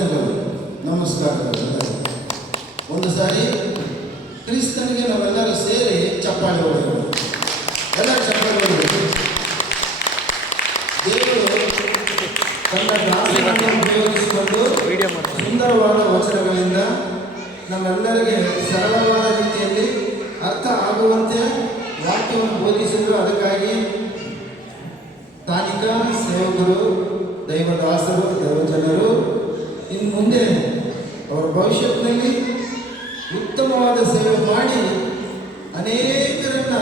ವಂದನೆಗಳು, ನಮಸ್ಕಾರಗಳು. ಒಂದು ಸಾರಿ ಕ್ರಿಸ್ತನಿಗೆ ನಾವೆಲ್ಲರೂ ಸೇರಿ ಚಪ್ಪಾಳೆ ಹೊಡೆಯೋಣ. ಎಲ್ಲ ಚಪ್ಪಾಳೆ ಹೊಡೆಯಬೇಕು. ದೇವರು ತನ್ನ ದಾಸರನ್ನು ಉಪಯೋಗಿಸಿಕೊಂಡು ಸುಂದರವಾದ ವಚನಗಳಿಂದ ನಮ್ಮೆಲ್ಲರಿಗೆ ಸರಳವಾದ ರೀತಿಯಲ್ಲಿ ಅರ್ಥ ಆಗುವಂತೆ ವಾಕ್ಯವನ್ನು ಬೋಧಿಸಿದರು. ಅದಕ್ಕಾಗಿ ಸ್ಥಾನಿಕ ಸೇವಕರು, ದೈವದಾಸರು, ದೈವಜನರು ಇನ್ನು ಮುಂದೆ ಅವರ ಭವಿಷ್ಯತ್ತಿನಲ್ಲಿ ಉತ್ತಮವಾದ ಸೇವೆ ಮಾಡಿ ಅನೇಕರನ್ನ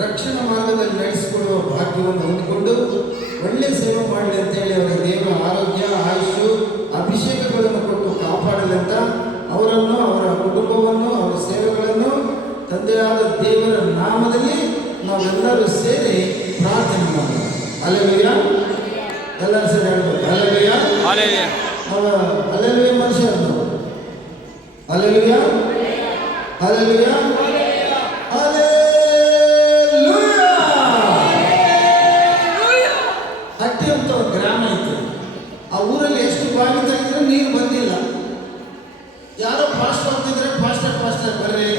ರಕ್ಷಣಾ ಮಾರ್ಗದಲ್ಲಿ ನಡೆಸಿಕೊಡುವ ಭಾಗ್ಯವನ್ನು ಹೊಂದಿಕೊಂಡು ಒಳ್ಳೆಯ ಸೇವೆ ಮಾಡಲಿ ಅಂತೇಳಿ ಅವರ ದೇವರ ಆರೋಗ್ಯ, ಆಯುಷು, ಅಭಿಷೇಕಗಳನ್ನು ಕೊಟ್ಟು ಕಾಪಾಡಲಿ ಅಂತ ಅವರನ್ನು, ಅವರ ಕುಟುಂಬವನ್ನು, ಅವರ ಸೇವೆಗಳನ್ನು ತಂದೆಯಾದ ದೇವರ ನಾಮದಲ್ಲಿ ನಾವೆಲ್ಲರೂ ಸೇರಿ ಪ್ರಾರ್ಥನೆ ಮಾಡೋಣ. ಹಲ್ಲೆಲೂಯಾ. ಎಲ್ಲರೂ ಸೇರಿ ಹೇಳ್ಬೇಕು ಹಲ್ಲೆಲೂಯಾ. ಹಲ್ಲೆಲೂಯಾ ಮನುಷ್ಯ ಹಲ್ಲೆಲೂಯಾ, ಹಲ್ಲೆಲೂಯಾ, ಹಲ್ಲೆಲೂಯಾ. ಹಟ್ಟಿ ಅಂತ ಒಂದು ಗ್ರಾಮ ಇತ್ತು. ಆ ಊರಲ್ಲಿ ಎಷ್ಟು ಬಾವಿ ತೆಗೆದ್ರೆ ನೀರು ಬಂದಿಲ್ಲ. ಯಾರೋ ಫಾಸ್ಟ್ ಆಗ್ತಿದ್ರೆ ಫಾಸ್ಟಾಗಿ ಬರ್ರಿ,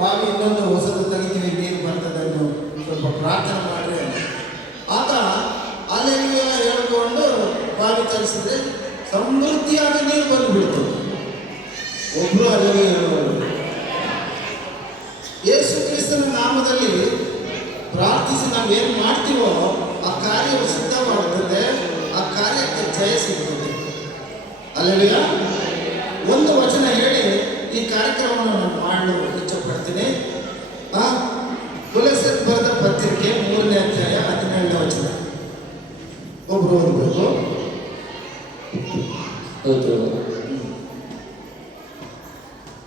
ಬಾವಿ ಇನ್ನೊಂದು ಹೊಸದು ತೆಗಿತೀವಿ, ನೀರು ಬರ್ತದೆ, ಸ್ವಲ್ಪ ಪ್ರಾರ್ಥನೆ ಮಾಡ್ರಿ. ಆಗ ಅಲ್ಲೆಲ್ಲ ಹೇಳ್ಕೊಂಡು ಬಾವಿ ತೆಗೆಸಿದ್ರೆ ಸಮೃದ್ಧಿಯಾದ ನೀರು ಬಂದುಬಿಡ್ತು. ಒಬ್ರು ಅಲ್ಲಿಗೆ ಹೇಳೋರು. ಯೇಸು ಕ್ರಿಸ್ತನ ನಾಮದಲ್ಲಿ ಪ್ರಾರ್ಥಿಸಿ ನಾವೇನು ಮಾಡ್ತೀವೋ ಆ ಕಾರ್ಯವು ಸಿದ್ಧವಾಗುತ್ತದೆ, ಆ ಕಾರ್ಯಕ್ಕೆ ಜಯ ಸಿಗುತ್ತದೆ. ಅಲ್ಲೆಲ್ಲ ಒಂದು ವಚನ ಹೇಳಿ ಈ ಕಾರ್ಯಕ್ರಮವನ್ನು ನಾನು ಮಾಡಲು ಇಚ್ಛಪಡ್ತೀನಿ. ಕೊಲೊಸ್ಸೆರ್ ಬರೆದ ಪತ್ರಿಕೆ 3ನೇ ಅಧ್ಯಾಯ 17ನೇ ವಚನ. ಒಬ್ರು ಓದಬೇಕು.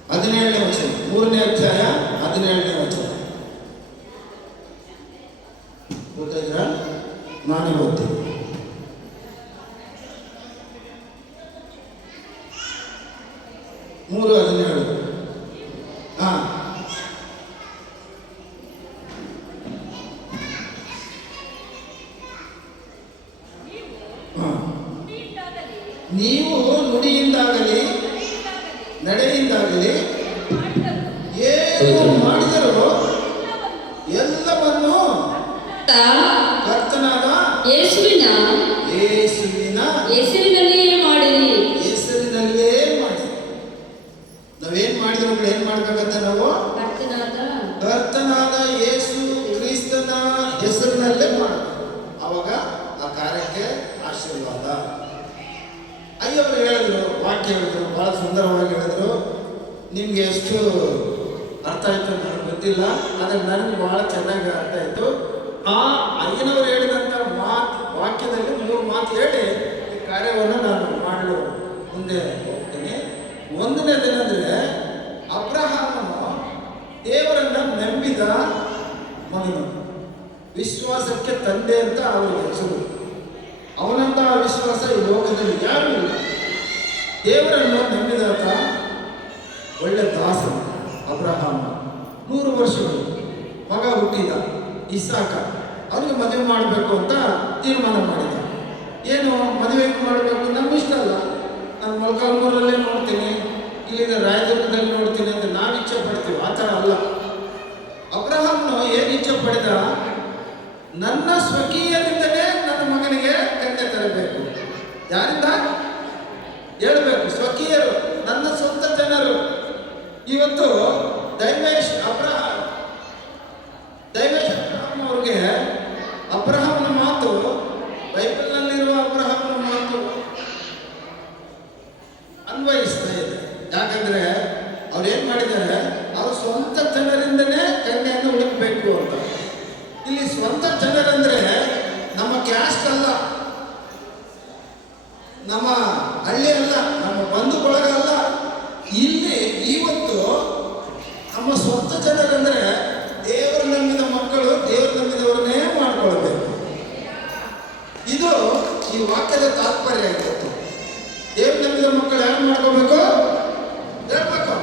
17ನೇ ವಚನ, 3ನೇ ಅಧ್ಯಾಯ 17ನೇ ವಚನ. ಗೊತ್ತಾಯ್ತಾ? ನಾನೇ ಓದ್ತೀನಿ. ಮೂರು 17. ನೀವು ನುಡಿಯಿಂದಾಗಲಿ ನಡೆಯಿಂದಾಗಲಿ ಏನು ಮಾಡಿದರೂ ಎಲ್ಲವನ್ನು ಕರ್ತನಾದ ಯೇಸುವಿನ ಹೆಸರಿನಲ್ಲೇ ಮಾಡಿರಿ. ಹೆಸರಿನಲ್ಲೇ ಮಾಡಿ. ನಾವೇನ್ ಮಾಡಿದ್ರು ಏನ್ ಮಾಡ್ಬೇಕಂತ ನಾವು ಕರ್ತನಾದ ಯೇಸು ಕ್ರಿಸ್ತನ ಹೆಸರಿನಲ್ಲೇ ಮಾಡಬೇಕು. ಅವಾಗ ಆ ಕಾರ್ಯಕ್ಕೆ ಆಶೀರ್ವಾದ. ಅಯ್ಯವರು ಹೇಳಿದ್ರು, ವಾಕ್ಯ ಹೇಳಿದ್ರು, ಬಹಳ ಸುಂದರವಾಗಿ ಹೇಳಿದ್ರು. ನಿಮ್ಗೆ ಎಷ್ಟು ಅರ್ಥ ಆಯ್ತು ನನಗೆ ಗೊತ್ತಿಲ್ಲ, ಆದರೆ ನನಗೆ ಬಹಳ ಚೆನ್ನಾಗಿ ಅರ್ಥ ಆಯ್ತು. ಆ ಅಯ್ಯನವರು ಹೇಳಿದಂಥ ವಾಕ್ಯದಲ್ಲಿ 3 ಮಾತು ಹೇಳಿ ಈ ಕಾರ್ಯವನ್ನು ನಾನು ಮಾಡಲು ಮುಂದೆ ಹೋಗ್ತೀನಿ. ಒಂದನೇದೇನೆಂದರೆ, ಅಬ್ರಹಾಮನು ದೇವರನ್ನ ನಂಬಿದ ಮಗನು, ವಿಶ್ವಾಸಕ್ಕೆ ತಂದೆ ಅಂತ ಅವರಿಗೆ ಹೆಸರು. ಅವನಂತಹ ವಿಶ್ವಾಸ ಈ ಲೋಕದಲ್ಲಿ ಯಾರೂ ಇಲ್ಲ. ದೇವರನ್ನು ನಂಬಿದಾತ ಒಳ್ಳೆ ದಾಸ ಅಬ್ರಹಾಮ. 100 ವರ್ಷಗಳು ಮಗ ಹುಟ್ಟಿದ ಇಸಾಕ. ಅವನಿಗೆ ಮದುವೆ ಮಾಡಬೇಕು ಅಂತ ತೀರ್ಮಾನ ಮಾಡಿದ. ಏನು ಮದುವೆ ಮಾಡಬೇಕು ನಮ್ಗೆ ಇಷ್ಟ ಅಲ್ಲ, ನಾನು ಮೊಳಕಾಲ್ಮೂರಲ್ಲೇ ನೋಡ್ತೀನಿ, ಇಲ್ಲಿಂದ ರಾಯದುರ್ಗದಲ್ಲಿ ನೋಡ್ತೀನಿ ಅಂತ ನಾವು ಇಚ್ಛೆ ಪಡ್ತೀವಿ. ಆ ಥರ ಅಲ್ಲ. ಅಬ್ರಹಾಮನು ಏನು ಇಚ್ಛೆ ಪಡೆದ, ನನ್ನ ಸ್ವಕೀಯದಿಂದಲೇ ನನ್ನ ಮಗನಿಗೆ ಕನ್ಯೆ ತರಬೇಕು. ಯಾರಿಂದ ಹೇಳಬೇಕು? ಸ್ವಕೀಯರು, ನನ್ನ ಸ್ವಂತ ಜನರು. ಇವತ್ತು ದೈವೇಶ್ ಅಬ್ರಹಾಂ ಅವ್ರಿಗೆ ಅಬ್ರಹಾಮನ ಮಾತು, ಬೈಬಲ್ನಲ್ಲಿರುವ ಅಬ್ರಹಾಮನ ಮಾತು ಅನ್ವಯಿಸ್ತಾ ಇದೆ. ಯಾಕಂದ್ರೆ ಅವ್ರು ಏನ್ ಮಾಡಿದ್ದಾರೆ, ಅವ್ರ ಸ್ವಂತ ಜನರಿಂದನೇ ಕನ್ಯೆಯನ್ನು ಹುಡುಕಬೇಕು ಅಂತ. ಇಲ್ಲಿ ಸ್ವಂತ ಜನರಂದ್ರೆ ನಮ್ಮ ಕ್ಯಾಸ್ಟ್ ಅಲ್ಲ, ನಮ್ಮ ಹಳ್ಳಿ ಅಲ್ಲ, ನಮ್ಮ ಬಂಧು ಬಳಗ ಅಲ್ಲ. ಇಲ್ಲಿ ಇವತ್ತು ನಮ್ಮ ಸ್ವಂತ ಜನರಂದ್ರೆ ದೇವರು ನಂಬಿದ ಮಕ್ಕಳು, ದೇವರು ನಂಬಿದವರನ್ನೇ ಮಾಡ್ಕೊಳ್ಬೇಕು. ಇದು ಈ ವಾಕ್ಯದ ತಾತ್ಪರ್ಯ ಆಗಿತ್ತು. ದೇವರು ನಂಬಿದ ಮಕ್ಕಳು ಯಾರು ಮಾಡ್ಕೋಬೇಕು? ಹೇಳ್ಬೇಕು.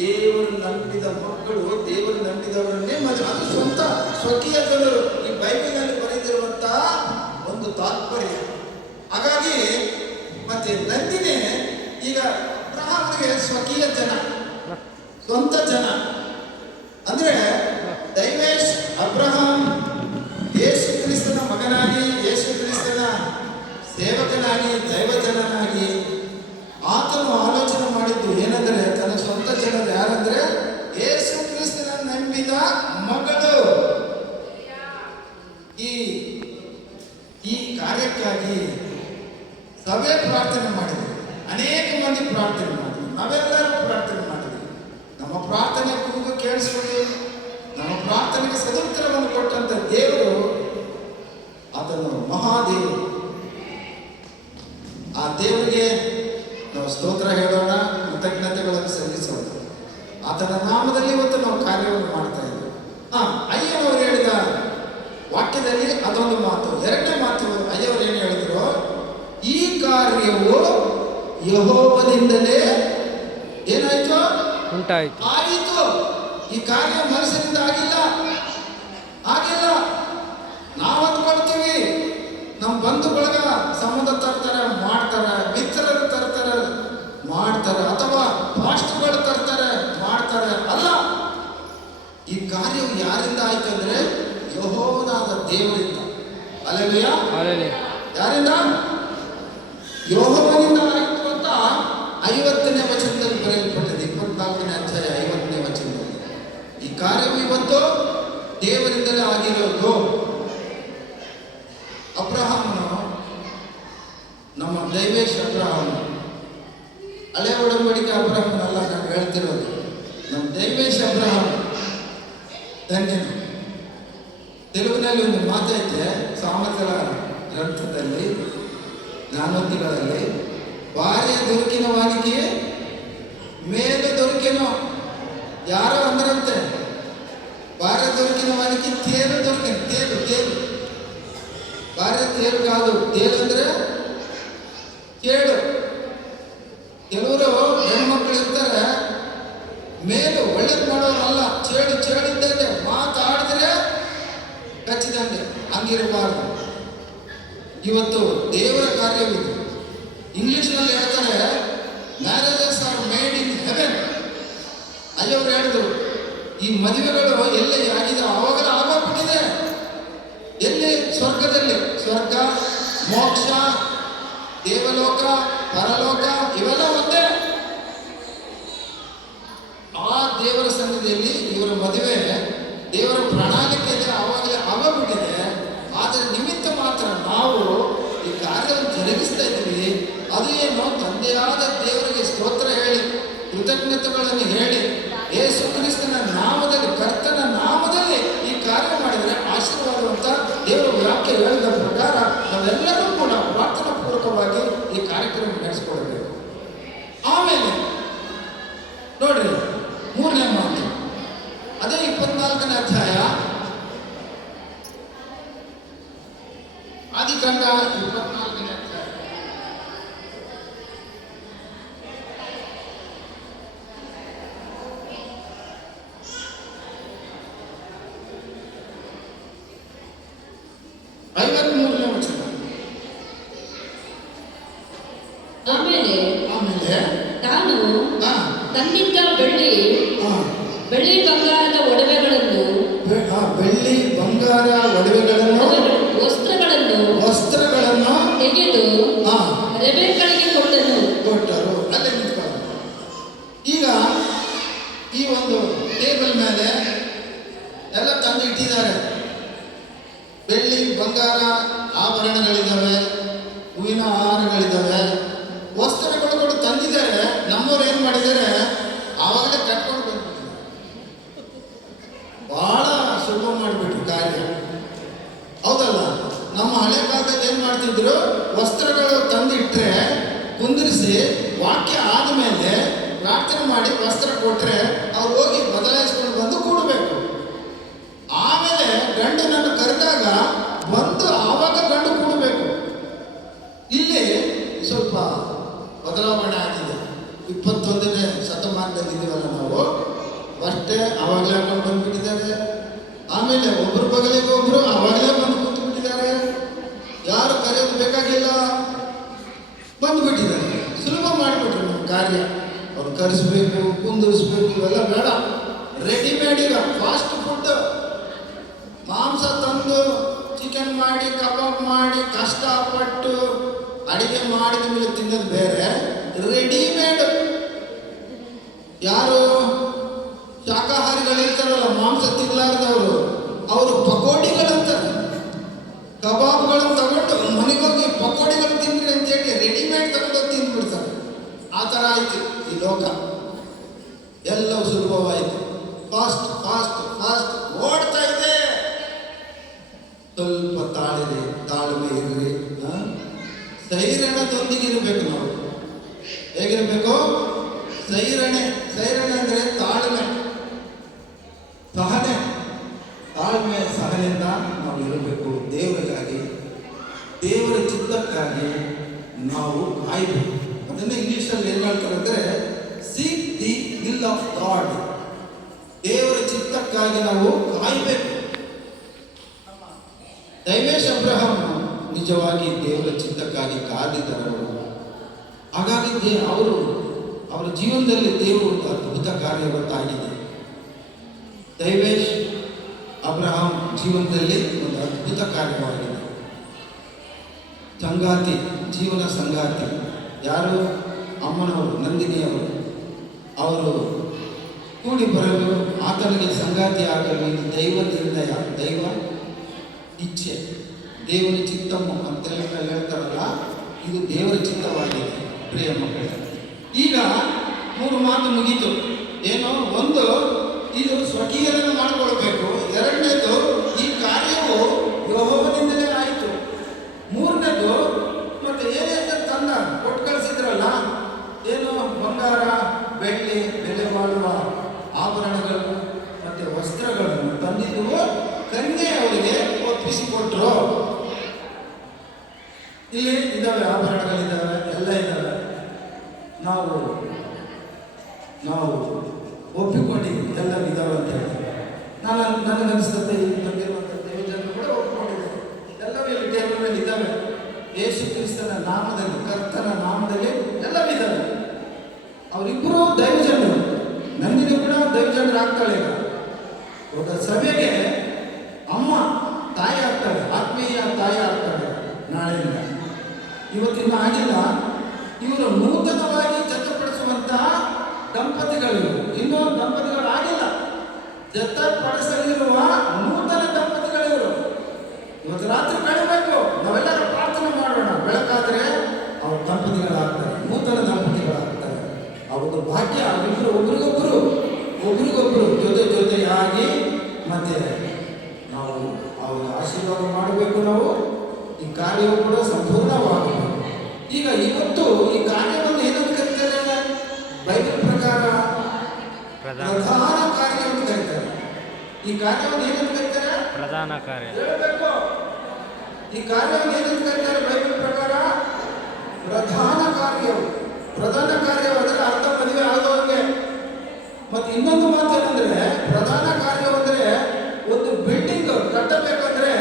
ದೇವರು ನಂಬಿದ ಮಕ್ಕಳು ದೇವರು ನಂಬಿದವರನ್ನೇ ಅದು ಸ್ವಂತ ಸ್ವಕೀಯ ಜನರು. ಈ ಬೈಬಲ್ನಲ್ಲಿ ಬರೆದಿರುವಂತಹ ಒಂದು ತಾತ್ಪರ್ಯ. ಹಾಗಾಗಿ ಮತ್ತೆ ಸ್ವಕೀಯ ಜನ, ಸ್ವಂತ ಜನ. ಅಂದ್ರೆ ದೈವೇಶ್ ಅಬ್ರಹಾಂ ಯೇಸು ಕ್ರಿಸ್ತನ ಮಗನಾಗಿ, ಯೇಸು ಕ್ರಿಸ್ತನ ಸೇವಕನಾಗಿ, ದೈವಜನನಾಗಿ ಆತನು ಆಲೋಚನೆ ಮಾಡಿದ್ದು ಏನಂದ್ರೆ ತನ್ನ ಸ್ವಂತ ಜನರು ಯಾರಂದ್ರೆ ಯೇಸು ಕ್ರಿಸ್ತನ ನಂಬಿದ ಮಗಳು. ಈ ಕಾರ್ಯಕ್ಕಾಗಿ ಸಭೆ ಪ್ರಾರ್ಥನೆ ಮಾಡಿದ್ರು, ಅನೇಕ ಮಂದಿ ಪ್ರಾರ್ಥನೆ ಮಾಡಿದ್ರು, ನಾವೆಲ್ಲರೂ ಪ್ರಾರ್ಥನೆ ಮಾಡಿದ್ವಿ. ನಮ್ಮ ಪ್ರಾರ್ಥನೆ ಕೂಗು ಕೇಳಿಸ್ಕೊಂಡು ನಮ್ಮ ಪ್ರಾರ್ಥನೆಗೆ ಸದುತ್ತರವನ್ನು ಕೊಟ್ಟಂತ ದೇವರು ಆತನು ಮಹಾದೇವರು. ಆ ದೇವರಿಗೆ ನಾವು ಸ್ತೋತ್ರ ಹೇಳೋಣ, ಕೃತಜ್ಞತೆಗಳನ್ನು ಸಲ್ಲಿಸೋಣ. ಆತನ ನಾಮದಲ್ಲಿ ಇವತ್ತು ನಾವು ಕಾರ್ಯವನ್ನು ಮಾಡ್ತಾ ಇದ್ದೇವೆ. ಅಯ್ಯನವರು ಹೇಳಿದ ವಾಕ್ಯದಲ್ಲಿ ಅದೊಂದು ಮಾತು. ಎರಡನೇ ಮಾತು, ಅಯ್ಯವರು ಏನು ಹೇಳಿದ್ರು, ಈ ಕಾರ್ಯವು ಯೆಹೋವನಿಂದಲೇ ಏನಾಯ್ತು, ಉಂಟಾಯಿತು, ಆಯಿತು. ಈ ಕಾರ್ಯ ಮನಸ್ಸಿನಿಂದ ಆಗಿಲ್ಲ. ನಾವು ಅಂದ್ಕೊಳ್ತೀವಿ ನಮ್ಮ ಬಂಧು ಬಳಗ ಸಂಬಂಧ ತರ್ತಾರೆ, ಮಾಡ್ತಾರೆ, ಮಿತ್ರರು ತರ್ತಾರೆ, ಮಾಡ್ತಾರೆ, ಅಥವಾ ಪಾಸ್ಟರ್ಗಳು ತರ್ತಾರೆ, ಮಾಡ್ತಾರೆ. ಅಲ್ಲ, ಈ ಕಾರ್ಯವು ಯಾರಿಂದ ಆಯ್ತು ಅಂದ್ರೆ ಯೆಹೋವನಾದ ದೇವರಿಂದ. ಹಲ್ಲೆಲೂಯಾ. ಯಾರಿಂದ? ಯೆಹೋವನಿಂದ ಆಯ್ತು ಅಂತ 50ನೇ ವಚನದಲ್ಲಿ ಬರೆಯಲ್ಪಟ್ಟಿದೆ. 24ನೇ ಅಧ್ಯಾಯ 50ನೇ ವಚನದಲ್ಲಿ ಈ ಕಾರ್ಯವು ಇವತ್ತು ದೇವರಿಂದಲೇ ಆಗಿರೋದು. ಅಬ್ರಹಾಮನು, ನಮ್ಮ ದೈವೇಶ್ ಅಬ್ರಹಾಮ, ಹಳೆ ಒಡಂಬಡಿಕೆ ಅಬ್ರಹಾಮನಲ್ಲ ನಾನು ಹೇಳ್ತಿರೋದು, ನಮ್ಮ ದೈವೇಶ್ ಅಬ್ರಹಾಮ ಧನ್ಯನು. ತೆಲುಗಿನಲ್ಲಿ ಒಂದು ಮಾತೈತೆ, ಸಾಮರ್ಥ್ಯಗಳ ಗ್ರಂಥದಲ್ಲಿ, ಜ್ಞಾನೋಕ್ತಿಗಳಲ್ಲಿ, ಭಾರ್ಯ ದೊರಕಿನ ವಾನಿಗೆ ಮೇಲೆ ದೊರಕಿನೋ ಯಾರೋ ಅಂದ್ರಂತೆ. ಭಾರ್ಯ ದೊರಕಿನ ವಾನಿಗೆ ತೇರು ದೊರಕಿನ, ತೇರು ಭಾರ್ಯ ತೇರು ಕಾದು. ತೇರು ಅಂದ್ರೆ ಕೇಳು. ಕೆಲವರು ಹೆಣ್ಮಕ್ಳು ಇರ್ತಾರೆ, ಮೇಲು ಒಳ್ಳೇದು ಮಾಡೋರಲ್ಲ, ಚೇಳಿದ್ದಂತೆ ಮಾತಾಡಿದ್ರೆ ಕಚ್ಚಿದಂತೆ, ಹಂಗಿರಬಾರ್ದು. ಇವತ್ತು ದೇವರ ಕಾರ್ಯವಿದೆ. ಇಂಗ್ಲಿಷ್ನಲ್ಲಿ ಹೇಳ್ತಾರೆ, marriages are made in heaven. ಅಯ್ಯವರು ಹೇಳಿದ್ರು, ಈ ಮದುವೆಗಳು ಎಲ್ಲಿ ಆಗಿದೆ ಅವಾಗಲೇ ಆಗೋಗ್ಬಿಟ್ಟಿದೆ. ಎಲ್ಲಿ? ಸ್ವರ್ಗದಲ್ಲಿ. ಸ್ವರ್ಗ, ಮೋಕ್ಷ, ದೇವಲೋಕ, ಪರಲೋಕ ಇವೆಲ್ಲ ಒಂದೇ. ಆ ದೇವರ ಸನ್ನಿಧಿಯಲ್ಲಿ ಇವರ ಮದುವೆ ದೇವರ ಪ್ರಣಾಳಿಕೆಯಲ್ಲಿ ಆವಾಗಲೇ ಆಗೋಗ್ಬಿಟ್ಟಿದೆ. ಆದರೆ ನಿಮಿತ್ತ ಮಾತ್ರ ನಾವು ಈ ಕಾರ್ಯವನ್ನು ಜರುಗಿಸ್ತಾ ಇದ್ದೀವಿ. ಅದು ಏನು? ತಂದೆಯಾದ ದೇವರಿಗೆ ಸ್ತೋತ್ರ ಹೇಳಿ, ಕೃತಜ್ಞತೆಗಳನ್ನು ಹೇಳಿ, ಯೇಸು ಕ್ರಿಸ್ತನ ನಾಮದಲ್ಲಿ, ಕರ್ತನ ನಾಮದಲ್ಲಿ ಈ ಕಾರ್ಯ ಮಾಡಿದರೆ ಆಶೀರ್ವಾದವಂತ ದೇವರ ವಾಕ್ಯ ಹೇಳಿದ ಪ್ರಕಾರ ನಾವೆಲ್ಲರೂ ಕೂಡ ಪ್ರಾರ್ಥನಾ ಪೂರ್ವಕವಾಗಿ ಈ ಕಾರ್ಯಕ್ರಮ ನಡೆಸಿಕೊಳ್ಳಬೇಕು. ಆಮೇಲೆ ನೋಡ್ರಿ, 3ನೇ ಮಾತು, ಅದೇ 24ನೇ ಅಧ್ಯಾಯ ಆದಿಕಾಂಡ 24ನೇ ಅಧ್ಯಾಯ. ಆಮೇಲೆ ತಾನು ತನ್ನಿಂದ ಬೆಳ್ಳಿ ಬಂಗಾರದ ಒಡವೆಗಳನ್ನು, ಬೆಳ್ಳಿ ಬಂಗಾರ ಒಡವೆಗಳನ್ನು, ವಸ್ತ್ರಗಳನ್ನು ತೆಗೆದು ರೆಬೆಕ್ಕಳಿಗೆ ಕೊಟ್ಟರು. ಅಲ್ಲೇ ನಿಂತ್ಕೊಂಡು ಈಗ ಈ ಒಂದು ಟೇಬಲ್ ಮೇಲೆ ಎಲ್ಲ ತಂದು ಇಟ್ಟಿದ್ದಾರೆ. ಬೆಳ್ಳಿ ಬಂಗಾರ ಆಭರಣಗಳಿದ್ದಾವೆ, ಹೂವಿನ ಹಾರಗಳಿದ್ದಾವೆ, ವಸ್ತ್ರಗಳು ಕೂಡ ತಂದಿದ್ದಾರೆ. ನಮ್ಮವ್ರು ಏನ್ ಮಾಡಿದ್ದಾರೆ, ಆವಾಗಲೇ ಕಟ್ಕೊಂಡು ಬಂದ್ಬಿಟ್ಟಿದ್ದಾರೆ. ಬಹಳ ಸುಲಭ ಮಾಡಿಬಿಟ್ರು ಕಾರ್ಯ, ಹೌದಲ್ಲ? ನಮ್ಮ ಹಳೆ ಕಾಲದಲ್ಲಿ ಏನ್ ಮಾಡ್ತಿದ್ರು, ವಸ್ತ್ರಗಳು ತಂದಿಟ್ರೆ ಕುಂದಿರಿಸಿ ವಾಕ್ಯ ಆದಮೇಲೆ ಪ್ರಾರ್ಥನೆ ಮಾಡಿ ವಸ್ತ್ರ ಕೊಟ್ರೆ ಅವ್ರು ಹೋಗಿ ಬದಲಾಯಿಸ್ಕೊಂಡು ಬಂದು ಕೂಡಬೇಕು. ಆಮೇಲೆ ಗಂಡನನ್ನು ಕರೆದಾಗ ಬಂದು ಆವಾಗ ಗಂಡು ಕೂಡಬೇಕು. ಇಲ್ಲಿ ಸ್ವಲ್ಪ ಬದಲಾವಣೆ ಆಗಿದೆ. 21ನೇ ಶತಮಾನದಲ್ಲಿ ಇದೀವಲ್ಲ ನಾವು, ಅಷ್ಟೇ ಆವಾಗಲೇ ಹಾಕೊಂಡು ಬಂದ್ಬಿಟ್ಟಿದ್ದಾರೆ. ಆಮೇಲೆ ಒಬ್ಬರು ಬಗಲಿಗೆ ಒಬ್ರು ಆವಾಗಲೇ ಬಂದು ಕೂತು ಬಿಟ್ಟಿದ್ದಾರೆ. ಯಾರು ಕರೆಯೋದು ಬೇಕಾಗಿಲ್ಲ, ಬಂದ್ಬಿಟ್ಟಿದ್ದಾರೆ. ಸುಲಭ ಮಾಡಿಬಿಟ್ರು ನಮ್ಮ ಕಾರ್ಯ. ಅವ್ರ ಕರೆಸ್ಬೇಕು, ಕುಂದಿರಿಸ್ಬೇಕು, ಇವೆಲ್ಲ ಬೇಡ. ರೆಡಿಮೇಡ್ ಈಗ ಫಾಸ್ಟ್ ಫುಡ್. ಮಾಂಸ ತಂದು ಚಿಕನ್ ಮಾಡಿ, ಕಬಾಬ್ ಮಾಡಿ, ಕಷ್ಟಪಟ್ಟು ಅಡಿಗೆ ಮಾಡಿದ ಮೇಲೆ ತಿನ್ನೋದು ಬೇರೆ. ರೆಡಿಮೇಡ್. ಯಾರು ಶಾಕಾಹಾರಿಗಳಿರ್ತಾರಲ್ಲ, ಮಾಂಸ ತಿನ್ನಲಾರ್ದವರು, ಅವರು ಪಕೋಡಿಗಳಂತಾರೆ. ಕಬಾಬ್ಗಳನ್ನು ತಗೊಂಡು ಮನೆಗೋಗಿ ಪಕೋಡಿಗಳು ತಿನ್ರಿ ಅಂತೇಳಿ ರೆಡಿಮೇಡ್ ತಗೊಂಡು ತಿಂದ್ಬಿಡ್ತಾರೆ. ಆ ಥರ ಆಯ್ತು ಈ ಲೋಕ. ಎಲ್ಲವೂ ಸುಲಭವಾಯಿತು. ಫಾಸ್ಟ್ ಫಾಸ್ಟ್ ಫಾಸ್ಟ್ ಓಡ್ತಾ ಇದೆ. ಸ್ವಲ್ಪ ತಾಳ್ಮೆ ಇರ್ರಿ. ಸೈರಣದೊಂದಿಗಿರಬೇಕು ನಾವು. ಹೇಗಿರಬೇಕು? ಸೈರಣೆ ಅಂದರೆ ತಾಳ್ಮೆ, ಸಹನೆ. ತಾಳ್ಮೆ ಸಹನೆಯಿಂದ ನಾವು ಇರಬೇಕು. ದೇವರಿಗಾಗಿ, ದೇವರ ಚಿತ್ತಕ್ಕಾಗಿ ನಾವು ಕಾಯಬೇಕು. ಅದನ್ನು ಇಂಗ್ಲೀಷಲ್ಲಿ ಏನು ಹೇಳ್ತಾರೆ ಅಂದರೆ seek the will of god. ದೇವರ ಚಿತ್ತಕ್ಕಾಗಿ ನಾವು ಕಾಯಬೇಕು. ದೈವೇಶ್ ಅಬ್ರಹಾಂ ನಿಜವಾಗಿ ದೇವರ ಚಿತ್ತಕ್ಕಾಗಿ ಕಾದಿದ್ದರು. ಹಾಗಾಗಿ ಅವರ ಜೀವನದಲ್ಲಿ ದೇವರು ಅದ್ಭುತ ಕಾರ್ಯ ಗೊತ್ತಾಗಿದೆ. ದೈವೇಶ್ ಅಬ್ರಹಾಂ ಜೀವನದಲ್ಲಿ ಒಂದು ಅದ್ಭುತ ಕಾರ್ಯವಾಗಿದೆ. ಸಂಗಾತಿ, ಜೀವನ ಸಂಗಾತಿ ಯಾರು? ಅಮ್ಮನವರು, ನಂದಿನಿಯವರು. ಅವರು ಕೂಡಿ ಬರಲು, ಆತನಿಗೆ ಸಂಗಾತಿ ಆಗಲು ಇದು ದೈವ ನಿರ್ಣಯ, ದೈವ ಇಚ್ಛೆ, ದೇವರ ಚಿತ್ತಮ್ಮ ಅಂತೆಲ್ಲ ಹೇಳ್ತಾರಲ್ಲ, ಇದು ದೇವರ ಚಿತ್ತವಾಗಿದೆ. ಪ್ರಿಯ ಮಕ್ಕಳೇ, ಈಗ 3 ಮಾತು ಮುಗೀತು. ಏನು? ಒಂದು, ಇದು ಸ್ವಕೀಯರನ್ನು ಮಾಡಿಕೊಳ್ಬೇಕು. ಎರಡನೇದು, ಈ ಕಾರ್ಯವು ಯೆಹೋವನಿಂದಲೇ ಆಯಿತು. ಮೂರನೇದು, ಮತ್ತೆ ಏನೇನು ತಂದ ಕೊಟ್ಟು ಕಳಿಸಿದ್ರಲ್ಲ, ಏನು ಬಂಗಾರ, ಬೆಳ್ಳಿ, ಬೆಲೆ ಬಾಳುವ ಆಭರಣಗಳು ಮತ್ತೆ ವಸ್ತ್ರಗಳನ್ನು ತಂದಿದ್ದು ಕನ್ಯೆ ಅವರಿಗೆ ಒಪ್ಪಿಸಿಕೊಟ್ರು. ಇಲ್ಲಿ ಇದ್ದಾವೆ, ಆಭರಣಗಳಿದ್ದಾವೆ, ಎಲ್ಲ ಇದ್ದಾವೆ. ನಾವು ಒಪ್ಪಿಕೊಂಡಿದ್ವಿ, ಎಲ್ಲ ಇದ್ದಾವೆ ಅಂತ ಹೇಳಿ. ನನಗನ್ನಿಸ್ತದೆ ಇಲ್ಲಿ ಬಂದಿರುವಂಥ ದೇವಜನರು ಕೂಡ ಒಪ್ಪಿಕೊಂಡಿದ್ದಾರೆ. ಎಲ್ಲವೂ ಇಲ್ಲಿ ಟೇಬಲ್ ಮೇಲೆ ಇದ್ದಾವೆ. ಯೇಸು ಕ್ರಿಸ್ತನ ನಾಮದಲ್ಲಿ, ಕರ್ತನ ನಾಮದಲ್ಲಿ ಎಲ್ಲವೂ ಇದ್ದಾವೆ. ಅವರಿಬ್ಬರು ದೈವಜನರು. ನಂದಿನಿ ಕೂಡ ದೈವಜನರು ಆಗ್ತಾಳೆ. ಈಗ ಒಬ್ಬ ಸಭೆಗೆ ಅಮ್ಮ, ತಾಯಿ ಆಗ್ತಾಳೆ, ಆತ್ಮೀಯ ತಾಯಿ ಆಗ್ತಾಳೆ ನಾಳೆಯಿಂದ. ಇವತ್ತಿನ ಆಗಿಲ್ಲ. ಇವರು ನೂತನವಾಗಿ ಜತಪಡಿಸುವಂತಹ ದಂಪತಿಗಳು. ಇನ್ನೂ ದಂಪತಿಗಳು ಆಗಿಲ್ಲ, ಜತಪಡಿಸಲಿರುವ ನೂತನ ದಂಪತಿಗಳಿವರು. ಇವತ್ತು ರಾತ್ರಿ ಬೆಳಬೇಕು, ನಾವೆಲ್ಲರೂ ಪ್ರಾರ್ಥನೆ ಮಾಡೋಣ. ಬೆಳಕಾದ್ರೆ ಅವ್ರ ದಂಪತಿಗಳಾಗ್ತಾರೆ, ನೂತನ ದಂಪತಿಗಳಾಗ್ತಾರೆ. ಅವ್ರದ್ದು ಭಾಗ್ಯ. ಅವರಿಬ್ಬರು ಒಬ್ರಿಗೊಬ್ರು ಜೊತೆಯಾಗಿ ಮತ್ತೆ ನಾವು ಅವ್ರ ಆಶೀರ್ವಾದ ಮಾಡಬೇಕು. ನಾವು ಈ ಕಾರ್ಯವು ಕೂಡ ಸಂಪೂರ್ಣವಾಗಬೇಕು. ಈಗ ಇವತ್ತು ಈ ಕಾರ್ಯವನ್ನು ಏನಂತ ಕರೀತಾರೆ? ಬೈಬಲ್ ಪ್ರಕಾರ ಪ್ರಧಾನ ಕಾರ್ಯ ಅಂತ ಕರೀತಾರೆ. ಈ ಕಾರ್ಯವನ್ನು ಏನಂತ ಕರೀತಾರೆ? ಪ್ರಧಾನ ಕಾರ್ಯ. ಹೇಳಬೇಕು. ಈ ಕಾರ್ಯವನ್ನು ಏನಂತ ಕರೀತಾರೆ ಬೈಬಲ್ ಪ್ರಕಾರ? ಪ್ರಧಾನ ಕಾರ್ಯವು. ಪ್ರಧಾನ ಕಾರ್ಯವಾದರೆ ಅರ್ಥ ಮದುವೆ ಆಗೋಂಗೆ. ಮತ್ತೆ ಇನ್ನೊಂದು ಮಾತು ಏನಂದ್ರೆ, ಪ್ರಧಾನ ಕಾರ್ಯವಂದ್ರೆ ಒಂದು ಬಿಲ್ಡಿಂಗ್ ಕಟ್ಟಬೇಕಂದ್ರೆ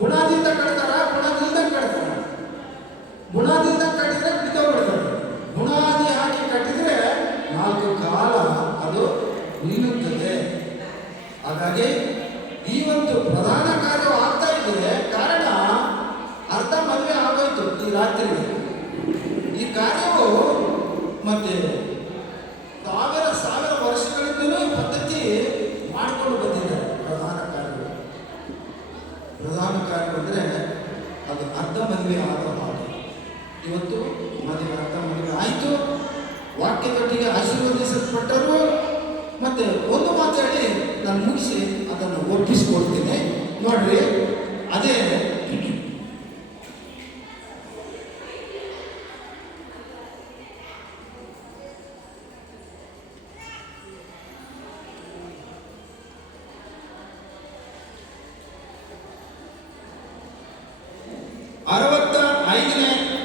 ಬುನಾದಿಂದ ಕಟ್ತಾರ, ಬುನಾದಿಂದ ಕಟ್ತಾರ. ಬುನಾದಿಂದ ಕಟ್ಟಿದ್ರೆ ಬಿದ್ದೋಗ್ಬಿಡ್ತಾರೆ. ಬುನಾದಿ ಹಾಕಿ ಕಟ್ಟಿದ್ರೆ 4 ಕಾಲ ಅದು ನಿಲ್ಲುತ್ತದೆ. ಹಾಗಾಗಿ ಇವತ್ತು ಪ್ರಧಾನ ಕಾರ್ಯ ಆಗ್ತಾ ಇದೆ. ಕಾರಣ ಅರ್ಧ ಮದುವೆ ಆಗೋಯ್ತು ಈ ರಾತ್ರಿ. ಈ ಕಾರ್ಯವು ಮತ್ತೆ ಸಾವಿರ ವರ್ಷಗಳಿಂದಲೂ ಈ ಪದ್ಧತಿ ಮಾಡಿಕೊಂಡು ಬಂದಿದ್ದಾರೆ. ಪ್ರಧಾನ ಕಾರ್ಯ ಅಂದರೆ ಅದು ಅರ್ಧ ಮದುವೆ ಆದ ಹಾಗೆ. ಇವತ್ತು ಅರ್ಧ ಮದುವೆ ಆಯಿತು. ವಾಕ್ಯದೊಟ್ಟಿಗೆ ಆಶೀರ್ವದಿಸಲ್ಪಟ್ಟರು. ಮತ್ತೆ ಒಂದು ಮಾತು ಹೇಳಿ ನಾನು ಮುಗಿಸಿ ಅದನ್ನು ಒಪ್ಪಿಸಿಕೊಡ್ತೀನಿ. ನೋಡ್ರಿ, ಅದೇ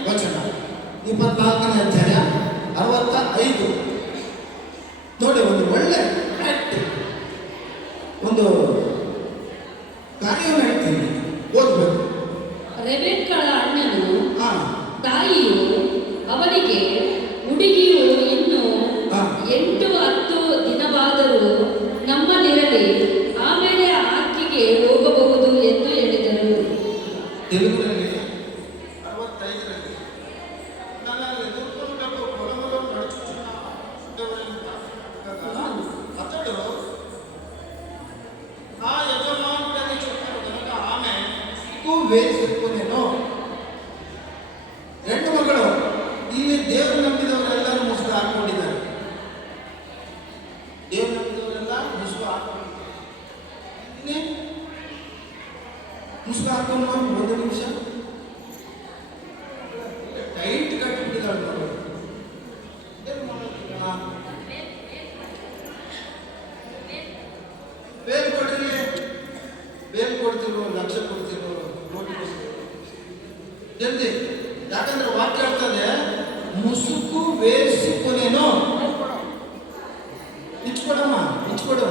ವಚನ 24ನೇ ಅಧ್ಯಾಯ 65. ನೋಡಿ, ಒಂದು ಒಳ್ಳೆ ಒಂದು ಕಾರ್ಯವನ್ನು ಹೇಳ್ತೀನಿ, ಓದ್ಬೇಕು. ರೆಬೆಕ್ಕಳ ಅಣ್ಣನು ತಾಯಿಯು ಅವನಿಗೆ ಹುಡುಗಿಯು 2005ರಲ್ಲಿ నన్ను ఎదుర్కొన్నటకు పొలములో నడుచుచున్న అతడు నా యజమానుడని చెప్పారు కనుక ఆమె సిగ్గు వేసుకునేను. ಹೆಣ್ಣು ಮಗಳು ಇಲ್ಲಿ ದೇವರು ನಂಬಿದವರೆಲ್ಲರೂ ಮುಸುಕು ಹಾಕೊಂಡಿದ್ದಾರೆ. ದೇವರು ನಂಬಿದವರೆಲ್ಲ ಮುಸುಕು ಹಾಕೊಂಡಿದ್ದೀನಿ. ಮುಸುಕು ಹಾಕೊಂಡು ಒಂದು ನಿಮಿಷ ಟೈಟ್ ಕಟ್ಟಿಬಿಟ್ಟಿದ್ದಾಳೆ ಮಗಳು. ಏನು ಮಾಡೋದು? ಬೇಲ್ ಕೊಡ್ರಿ, ಬೇಲ್ ಕೊಡ್ತಿರೋ, ಲಕ್ಷ ಕೊಡ್ತಿರೋ, ನೋಡಿ ಜಲ್ದಿ. ಯಾಕಂದ್ರೆ ವಾಕ್ಯ ಹೇಳ್ತದೆ ಮುಸುಕು ವೇಸಿಕೊನೇನೋ. ಇಚ್ಕೊಡಮ್ಮ, ಇಚ್ಕೊಡು.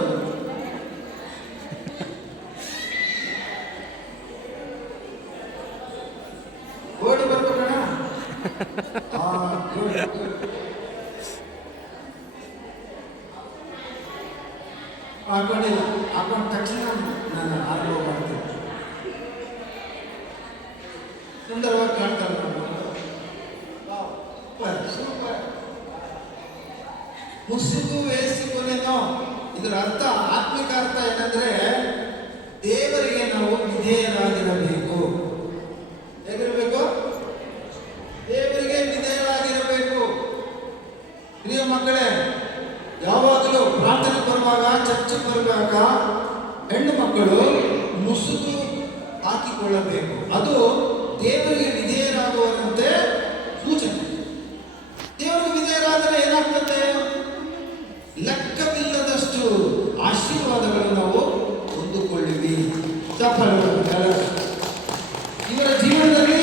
ಓಡಿ ಬರ್ಬೇಕಣ್ಣ. ಹಾಕೊಂಡಿಲ್ಲ, ಹಾಕೊಂಡ ತಕ್ಷಣ ನಾನು ಆರಂಭ ಮಾಡ್ತೀನಿ. ಸುಂದರವಾಗಿ ಕಾಣ್ತಾರೆ ನಾನು. Super super. ಮುಸುಕು ವೇಸಿಕೊನೇನೋ ಇದರ ಅರ್ಥ, ಆತ್ಮಿಕ ಅರ್ಥ ಏನಂದ್ರೆ ದೇವರಿಗೆ ನಾವು ವಿಧೇಯರಾಗಿರಬೇಕು. ಹೇಗಿರಬೇಕು? ದೇವರಿಗೆ ವಿಧೇಯರಾಗಿರಬೇಕು. ಪ್ರಿಯ ಮಕ್ಕಳೇ, ಯಾವಾಗಲೂ ಪ್ರಾರ್ಥನೆ ಬರುವಾಗ, ಚರ್ಚೆಗೆ ಬರುವಾಗ ಹೆಣ್ಣು ಮಕ್ಕಳು ಮುಸುಕು ಹಾಕಿಕೊಳ್ಳಬೇಕು. ಅದು ದೇವರಿಗೆ ವಿಧೇಯರಾಗುವಂತೆ ಸೂಚನೆ. ದೇವರಿಗೆ ವಿಧೇಯರಾದರೆ ಏನಾಗ್ತದೆ? ಲೆಕ್ಕವಿಲ್ಲದಷ್ಟು ಆಶೀರ್ವಾದಗಳನ್ನು ನಾವು ಹೊಂದಿಕೊಳ್ಳಿವಿ. ಇವರ ಜೀವನದಲ್ಲಿ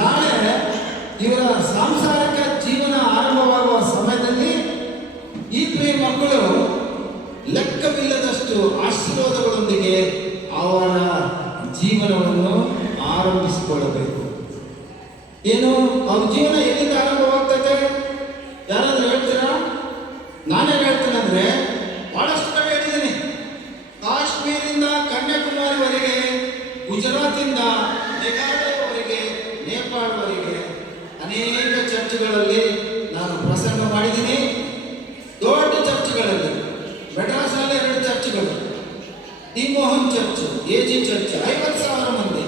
ನಾಳೆ ಇವರ ಸಾಂಸಾರಿಕ ಜೀವನ ಆರಂಭವಾಗುವ ಸಮಯದಲ್ಲಿ ಈ ಪ್ರಿಯ ಮಕ್ಕಳು ಲೆಕ್ಕವಿಲ್ಲದಷ್ಟು ಆಶೀರ್ವಾದಗಳೊಂದಿಗೆ ಅವರ ಜೀವನವನ್ನು ಆರಂಭಿಸಿಕೊಳ್ಳಬೇಕು. ಏನು ಅವ್ರ ಜೀವನ ಎಲ್ಲಿಂದ ಆರಂಭವಾಗ್ತದೆ? ಯಾರಾದ್ರೂ ಹೇಳ್ತೀರಾ? ನಾನೇನು ಹೇಳ್ತೇನೆ ಅಂದ್ರೆ, ಬಹಳಷ್ಟು ಕಡೆ ಹೇಳಿದ್ದೀನಿ. ಕಾಶ್ಮೀರಿಂದ ಕನ್ಯಾಕುಮಾರಿವರೆಗೆ, ಗುಜರಾತಿಂದ ಮೇಘಾಲಯವರೆಗೆ, ನೇಪಾಳವರೆಗೆ ಅನೇಕ ಚರ್ಚ್ಗಳಲ್ಲಿ ನಾನು ಪ್ರಸಂಗ ಮಾಡಿದ್ದೀನಿ. ದೊಡ್ಡ ಚರ್ಚ್ಗಳಲ್ಲಿ, ಮೆಡ್ರಾಸಲ್ಲಿ 2 ಚರ್ಚ್ಗಳು, T Mohan church, AG church 50,000 ಮಂದಿ.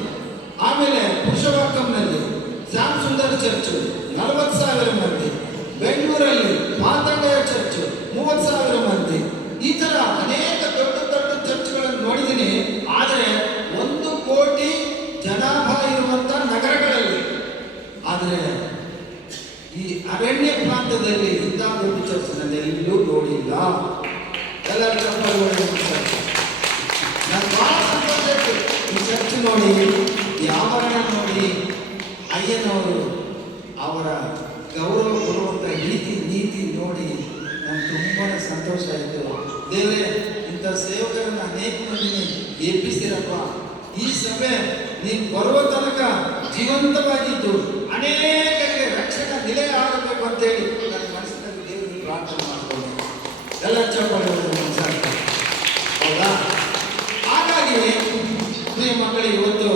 ಆಮೇಲೆ ಪುರುಷವಾಕಂನಲ್ಲಿ ಶ್ಯಾಮ್ ಸುಂದರ್ ಚರ್ಚ್ 40,000 ಮಂದಿ. ಬೆಂಗಳೂರಲ್ಲಿ ಮಾತಂಡೆಯ ಚರ್ಚ್ 30,000 ಮಂದಿ. ಈ ತರ ಅನೇಕ ದೊಡ್ಡ ದೊಡ್ಡ ಚರ್ಚ್ಗಳನ್ನು ನೋಡಿದ್ದೀನಿ. ಆದರೆ 1 ಕೋಟಿ ಜನಾಭಾ ಇರುವಂತ ನಗರಗಳಲ್ಲಿ, ಆದರೆ ಈ ಅರಣ್ಯ ಪ್ರಾಂತದಲ್ಲಿ ಇಂಥ ದೊಡ್ಡ ಚರ್ಚ್ ನಾನು ಎಲ್ಲೂ ನೋಡಿಲ್ಲ. ಎಲ್ಲರೂ ನಾನು ಬಹಳ ಸಂತೋಷ ಆಯ್ತು ಈ ಚರ್ಚ್ ನೋಡಿ, ಈ ಆವರಣ ನೋಡಿ, ಅಯ್ಯನವರು ಅವರ ಗೌರವ ಕೊಡುವಂಥ ನೀತಿ ನೋಡಿ ನಾನು ತುಂಬಾ ಸಂತೋಷ ಆಯಿತು. ದೇವರೇ, ಇಂಥ ಸೇವಕರನ್ನು ಅನೇಕ ಮಂದಿನಿ ಎಬ್ಬಿಸಿರಪ್ಪ. ಈ ಸಭೆ ನೀನು ಬರುವ ತನಕ ಜೀವಂತವಾಗಿದ್ದು ಅನೇಕರಿಗೆ ರಕ್ಷಣಾ ನಿಲಯ ಆಗಬೇಕು ಅಂತೇಳಿ ನನ್ನ ಮನಸ್ಸಿನಲ್ಲಿ ದೇವರಿಗೆ ಪ್ರಾರ್ಥನೆ ಮಾಡ್ಕೊಂಡು ಎಲ್ಲ ಚಪ್ಪಾಳೆ ಹೌದಾ? ಹಾಗಾಗಿ ಪ್ರಿಯ ಮಕ್ಕಳಿಗೆ ಇವತ್ತು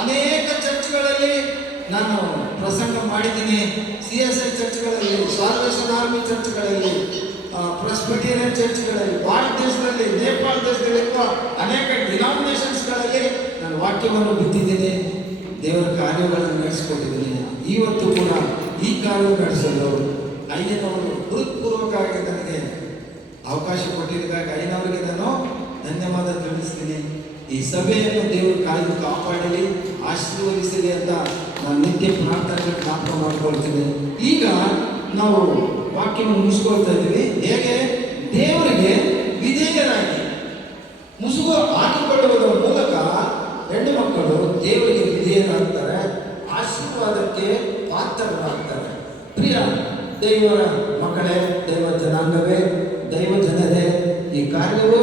ಅನೇಕ ಚರ್ಚ್ಗಳಲ್ಲಿ ನಾನು ಪ್ರಸಂಗ ಮಾಡಿದ್ದೀನಿ. CSI ಚರ್ಚ್ಗಳಲ್ಲಿ, ಸಾಲ್ವೇಷನ್ ಆರ್ಮಿ ಚರ್ಚ್ಗಳಲ್ಲಿ, ಪ್ರೆಸ್ಬಿಟೇರಿಯನ್ ಚರ್ಚ್ಗಳಲ್ಲಿ, ಭಾರತ ದೇಶದಲ್ಲಿ, ನೇಪಾಳ ದೇಶದಲ್ಲಿರುವ ಅನೇಕ ಡಿನಾಮಿನೇಷನ್ಸ್ಗಳಲ್ಲಿ ನಾನು ವಾಕ್ಯವನ್ನು ಬಿತ್ತಿದ್ದೀನಿ. ದೇವರ ಕಾರ್ಯಗಳನ್ನು ನಡೆಸಿಕೊಟ್ಟಿದ್ದೀನಿ. ಇವತ್ತು ಕೂಡ ಈ ಕಾರ್ಯ ನಡೆಸಲು ಅಯ್ಯನವರು ಹೃತ್ಪೂರ್ವಕವಾಗಿ ನನಗೆ ಅವಕಾಶ ಕೊಟ್ಟಿದ್ದಕ್ಕಾಗಿ ಅಯ್ಯನವರಿಗೆ ನಾನು ಧನ್ಯವಾದ ತಿಳಿಸ್ತೀನಿ. ಈ ಸಭೆಯನ್ನು ದೇವರು ಕಾಯ್ದು ಕಾಪಾಡಲಿ, ಆಶೀರ್ವದಿಸಲಿ ಅಂತ ನಾನು ನಿತ್ಯ ಪ್ರಾರ್ಥನೆ ಜ್ಞಾಪಕ ಮಾಡ್ಕೊಳ್ತೀನಿ. ಈಗ ನಾವು ವಾಕ್ಯವನ್ನು ಮುಗಿಸ್ಕೊಳ್ತಾ ಇದ್ದೀವಿ. ಹೇಗೆ? ದೇವರಿಗೆ ವಿಧೇಯರಾಗಿ ಮುಸುಗು ಹಾಕಿಕೊಳ್ಳುವುದರ ಮೂಲಕ ಹೆಣ್ಣು ಮಕ್ಕಳು ದೇವರಿಗೆ ವಿಧೇಯರಾಗ್ತಾರೆ, ಆಶೀರ್ವಾದಕ್ಕೆ ಪಾತ್ರರಾಗ್ತಾರೆ. ಪ್ರಿಯ ದೇವರ ಮಕ್ಕಳೇ, ದೈವ ಜನಾಂಗವೇ, ದೈವ ಜನರೇ, ಈ ಕಾರ್ಯವು